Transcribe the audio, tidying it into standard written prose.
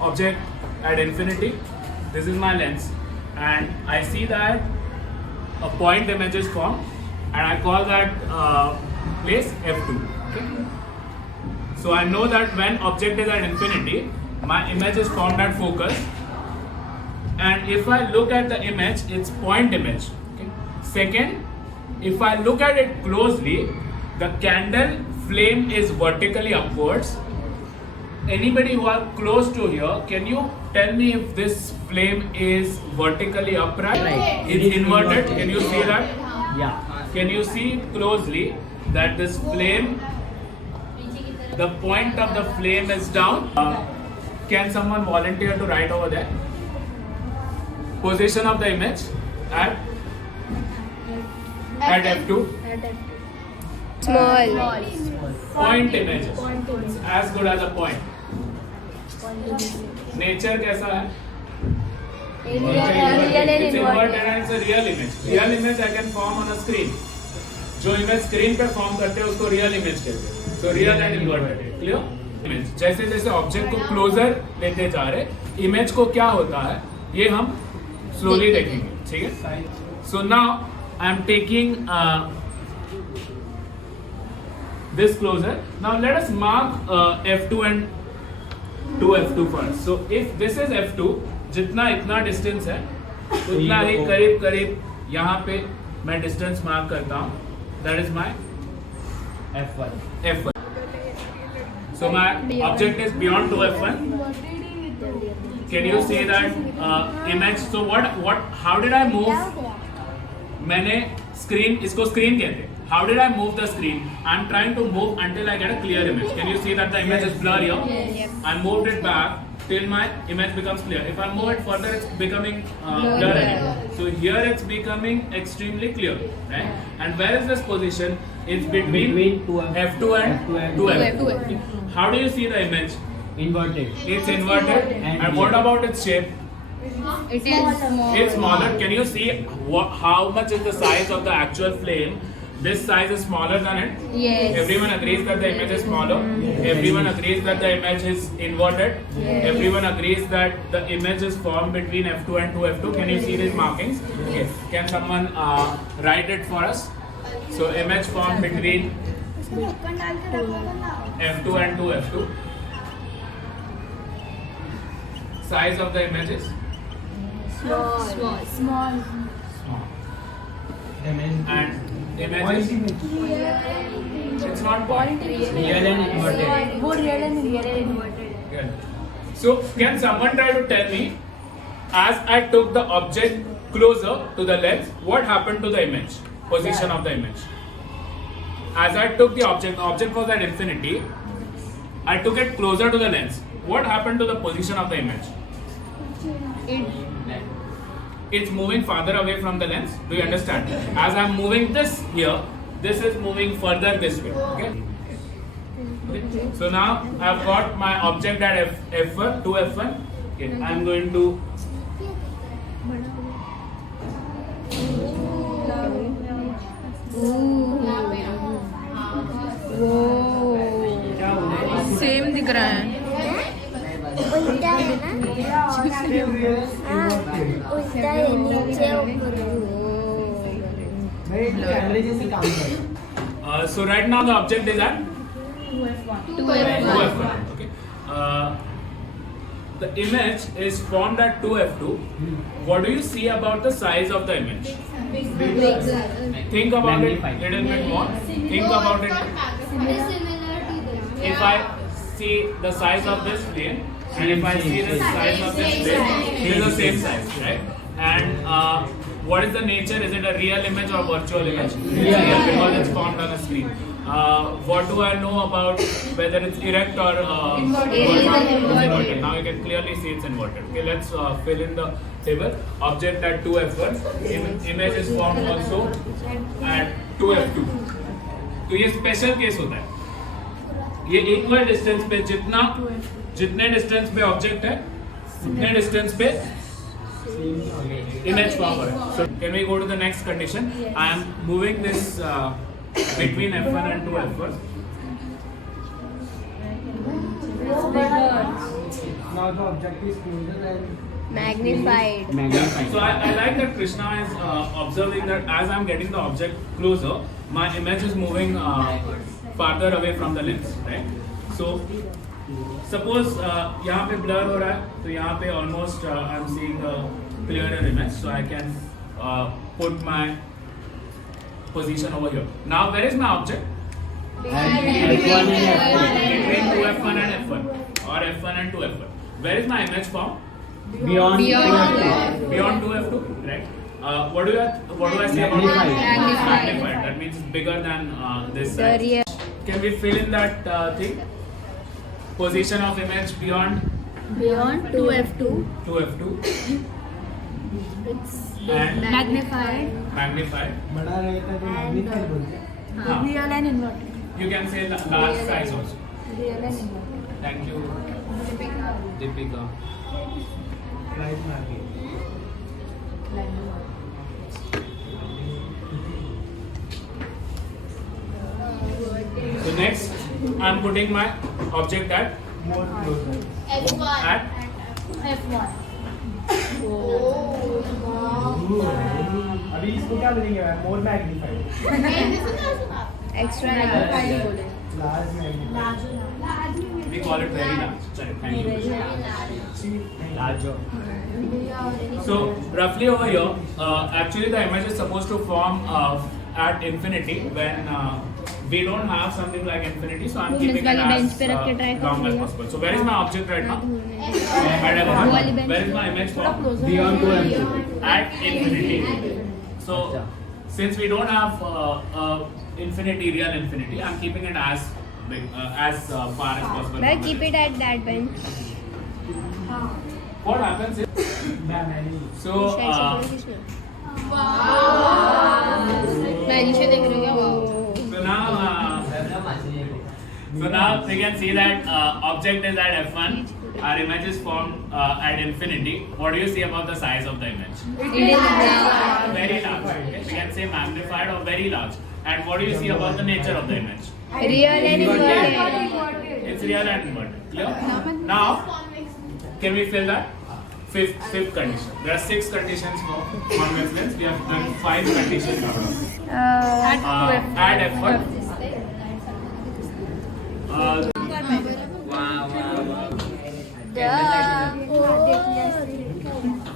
object at infinity. This is my lens, and I see that a point image is formed, and I call that place f2. Okay? So I know that when object is at infinity, my image is formed at focus, and if I look at the image, it's point image. Okay? Second, if I look at it closely, the candle flame is vertically upwards. Anybody who are close to here, can you tell me if this flame is vertically upright? Right. It's inverted. Can you see that? Yeah. Can you see closely that this flame, the point of the flame is down? Can someone volunteer to write over there? Position of the image at f2. Small. Point image. It's as good as a point. Nature कैसा है? It's inverted and it's a real image. Real image I can form on a screen. जो image screen पे form करते हैं उसको real image कहते हैं. So real and inverted. Clear? Image. जैसे जैसे object को closer लेते जा रहे, image को क्या होता है? ये हम slowly देखेंगे. ठीक है? So now I am taking this closer. Now let us mark f2 and 2f2 first. So if this is f2, जितना इतना distance है, उतना ही करीब करीब यहाँ पे मैं distance mark करता हूँ. That is my F1. f1. So my object is beyond 2f1. Can you see that image? So how did I move? मैंने screen, इसको screen कहते हैं. How did I move the screen? I'm trying to move until I get a clear image. Can you see that the image is blurry here? Yes. I moved it back till my image becomes clear. If I move it further, it's becoming blurry again. So here it's becoming extremely clear, right? And where is this position? It's between f2 and 2f2. How do you see the image? Inverted. It's inverted. And what about its shape? It is small. It's smaller. Can you see how much is the size of the actual flame? This size is smaller than it. Yes. Everyone agrees that the image is smaller. Everyone agrees that the image is inverted. Yes. Everyone agrees that the image is formed between f2 and 2f2. Can you see these markings? Yes. Can someone write it for us? So image formed between f2 and 2f2. Size of the image is Small. small. And image is, it's not point. Real and inverted. Good. So can someone try to tell me, as I took the object closer to the lens, what happened to the image? Position of the image. As I took the object was at infinity. I took it closer to the lens. What happened to the position of the image? It's moving farther away from the lens. Do you understand? As I'm moving this here, this is moving further this way. Okay. So now I've got my object at f1, 2f1. Okay. I'm going to same दिख रहा है. उल्टा है ना उल्टा है नीचे ऊपर so right now the object is at 2f1. Okay. The image is formed at 2f2. What do you see about the size of the image? Think about it a little bit more. Think about it. If I see the size of this flame and if I see the size of this flame, it is the same size, right? And what is the nature? Is it a real image or virtual image? Real, because it's formed on a screen. What do I know about whether it's erect or inverted? Now you can clearly see it's inverted. Okay, let's fill in the table. Object at 2f1. Image is formed also at 2f2. तो ये special case होता है. ये equal distance पे जितने distance पे object है उतने डिस्टेंस पे image form है. So can we go to the next condition? I am moving this between f1 and 2f1. Now the object is closer and Magnified. Magnified. So I like that Krishna is observing that as I'm getting the object closer, my image is moving farther away from the lens, right? So suppose यहाँ पे blur हो रहा है, तो यहाँ पे almost I'm seeing a clearer image, so I can put my position over here. Now where is my object? F1 and F1. Between 2f1 and f1, or f1 and 2f1. Where is my image form? Beyond. Beyond 2f2, right? What do I say about Magnified. Magnified. That means bigger than this The size. real. Can we fill in that thing? Position of image beyond Beyond 2f2. 2f2 It's and magnified. magnified. बड़ा रहता है तो magnified बोलते हैं. हाँ. Real and inverted. You can say large size also. Real and inverted. Thank you, Deepika. Right market. So next, I'm putting my object at More closer. at अभी इसको क्या बोलेंगे? More magnified. Extra magnified. Large magnified. we call it very large. Sorry, thank you. Larger. So roughly over here, actually the image is supposed to form at infinity when we don't have something like infinity. So I'm keeping it bench as पे रख के try long as करेंगे। possible. So where is my object right now? At F1. वाली bench। Where is my image form? Beyond 2f2. At infinity. So since we don't have infinity, real infinity, I'm keeping it as big, as far as possible. Well, from keep the it at that bench. What happens is, so मैं नीचे देख रही हूँ क्या? so now we can see that object is at f1. Our image is formed at infinity. What do you see about the size of the image? It is large. Very large. Okay? We can say magnified or very large. And what do you see about the nature of the image? Real and inverted. It's real and inverted. Clear? Now, can we fill that? Fifth condition. There are 6 conditions for convex lens. We have done 5 conditions out of it. Add f1.